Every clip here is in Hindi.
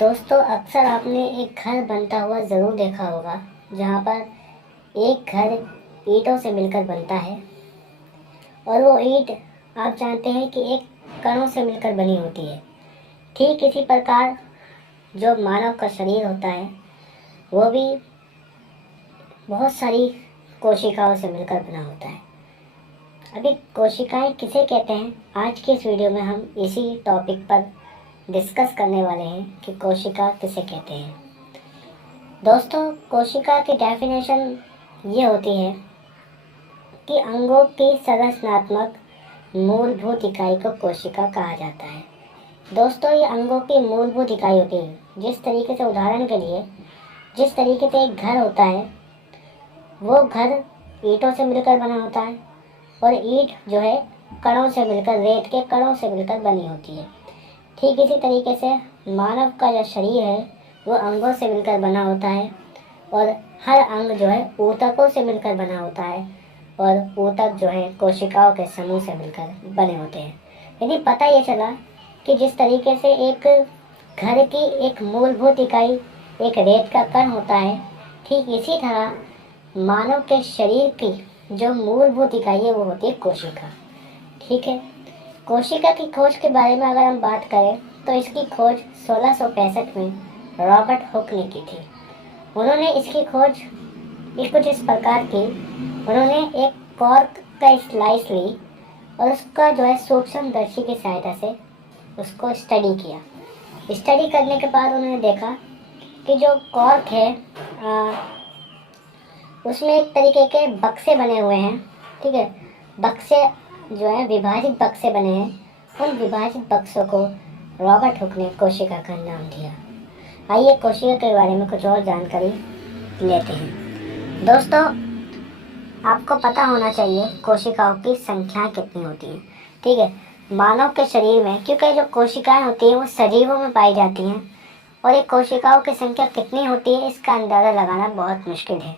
दोस्तों, अक्सर आपने एक घर बनता हुआ ज़रूर देखा होगा, जहाँ पर एक घर ईंटों से मिलकर बनता है और वो ईंट आप जानते हैं कि एक कणों से मिलकर बनी होती है। ठीक इसी प्रकार जो मानव का शरीर होता है वो भी बहुत सारी कोशिकाओं से मिलकर बना होता है। अभी कोशिकाएं किसे कहते हैं, आज के इस वीडियो में हम इसी टॉपिक पर डिस्कस करने वाले हैं कि कोशिका किसे कहते हैं। दोस्तों, कोशिका की डेफिनेशन ये होती है कि अंगों की संरचनात्मक मूलभूत इकाई को कोशिका कहा जाता है। दोस्तों, ये अंगों की मूलभूत इकाई होती है। जिस तरीके से, उदाहरण के लिए, जिस तरीके से एक घर होता है वो घर ईंटों से मिलकर बना होता है और ईंट जो है कणों से मिलकर, रेत के कणों से मिलकर बनी होती है। ठीक इसी तरीके से मानव का जो शरीर है वो अंगों से मिलकर बना होता है और हर अंग जो है ऊतकों से मिलकर बना होता है और ऊतक जो है कोशिकाओं के समूह से मिलकर बने होते हैं। यदि पता ये चला कि जिस तरीके से एक घर की एक मूलभूत इकाई एक रेत का कण होता है, ठीक इसी तरह मानव के शरीर की जो मूलभूत इकाई है वो होती है कोशिका। ठीक है, कोशिका की खोज के बारे में अगर हम बात करें तो इसकी खोज 1665 में रॉबर्ट हुक ने की थी। उन्होंने इसकी खोज कुछ इस प्रकार की, उन्होंने एक कॉर्क का स्लाइस ली और उसका जो है सूक्ष्मदर्शी की सहायता से उसको स्टडी किया। स्टडी करने के बाद उन्होंने देखा कि जो कॉर्क है उसमें एक तरीके के बक्से बने हुए हैं। ठीक है, बक्से जो है विभाजित बक्से बने हैं। उन विभाजित बक्सों को रॉबर्ट हुक ने कोशिका का नाम दिया। आइए कोशिका के बारे में कुछ और जानकारी लेते हैं। दोस्तों, आपको पता होना चाहिए कोशिकाओं की संख्या कितनी होती है। ठीक है, मानव के शरीर में क्योंकि जो कोशिकाएं होती हैं वो सजीवों में पाई जाती हैं और ये कोशिकाओं की संख्या कितनी होती है इसका अंदाज़ा लगाना बहुत मुश्किल है।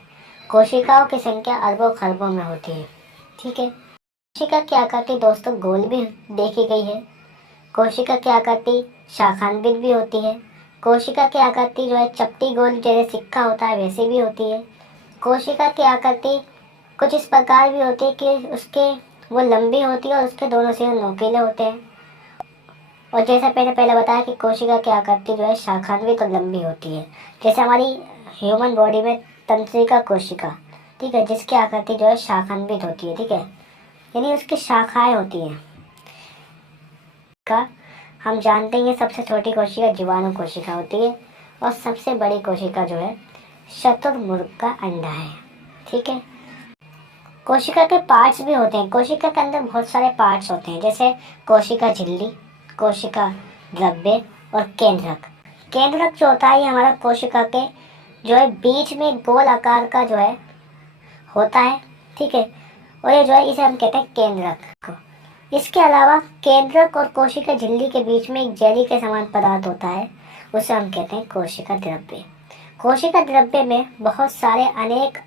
कोशिकाओं की संख्या अरबों खरबों में होती है। ठीक है, कोशिका की आकृति दोस्तों गोल भी देखी गई है। कोशिका की आकृति शाखान्वित भी होती है। कोशिका की आकृति जो है चपटी गोल जैसे सिक्का होता है वैसे भी होती है। कोशिका की आकृति कुछ इस प्रकार भी होती है कि उसके वो लंबी होती है और उसके दोनों सिरे नोकीले होते हैं। और जैसा पहले बताया कि कोशिका की आकृति जो है शाखान्वित और लंबी होती है। जैसे हमारी ह्यूमन बॉडी में तंत्रिका कोशिका, ठीक है, जिसकी आकृति जो है शाखान्वित होती है। ठीक है, यानी उसकी शाखाएं होती हैं। का हम जानते हैं सबसे छोटी कोशिका जीवाणु कोशिका होती है और सबसे बड़ी कोशिका जो है शतुरमुर्ग का अंडा है। ठीक है, कोशिका के पार्ट्स भी होते हैं। कोशिका के अंदर बहुत सारे पार्ट्स होते हैं, जैसे कोशिका झिल्ली, कोशिका द्रव्य और केंद्रक। केंद्रक जो होता है ये हमारा कोशिका के जो है बीच में गोल आकार का जो है होता है। ठीक है, और ये जो है इसे हम कहते हैं केंद्रक को। इसके अलावा केंद्रक और कोशिका झिल्ली के बीच में एक जेली के समान पदार्थ होता है, उसे हम कहते हैं कोशिका द्रव्य। कोशिका द्रव्य में बहुत सारे अनेक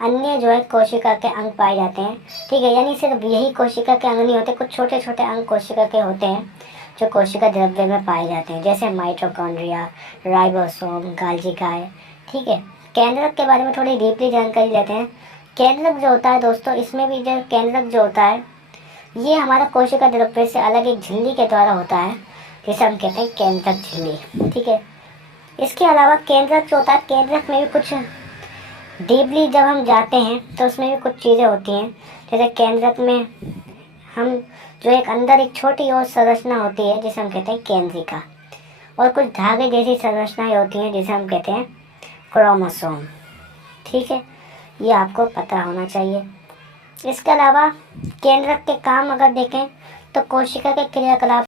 अन्य जो है कोशिका के अंग पाए जाते हैं। ठीक है, यानी सिर्फ यही कोशिका के अंग नहीं होते, कुछ छोटे छोटे अंग कोशिका के होते हैं जो कोशिका द्रव्य में पाए जाते हैं, जैसे माइटोकॉन्ड्रिया, राइबोसोम, गाल्जी काय। ठीक है, केंद्रक के बारे में थोड़ी डीपली जानकारी लेते हैं। केंद्रक जो होता है दोस्तों, इसमें भी जो केंद्रक जो होता है ये हमारा कोशिका द्रव्य से अलग एक झिल्ली के द्वारा होता है, जिसे हम कहते हैं केंद्रक झिल्ली। ठीक है, इसके अलावा केंद्रक जो होता है, केंद्रक में भी कुछ डीपली जब हम जाते हैं तो उसमें भी कुछ चीज़ें होती हैं। जैसे केंद्रक में हम जो एक अंदर एक छोटी और संरचना होती है जिसे हम कहते हैं केंद्रिका, और कुछ धागे जैसी संरचनाएं होती हैं जिसे हम कहते हैं क्रोमोसोम। ठीक है, ये आपको पता होना चाहिए। इसके अलावा केंद्रक के काम अगर देखें तो कोशिका के क्रियाकलाप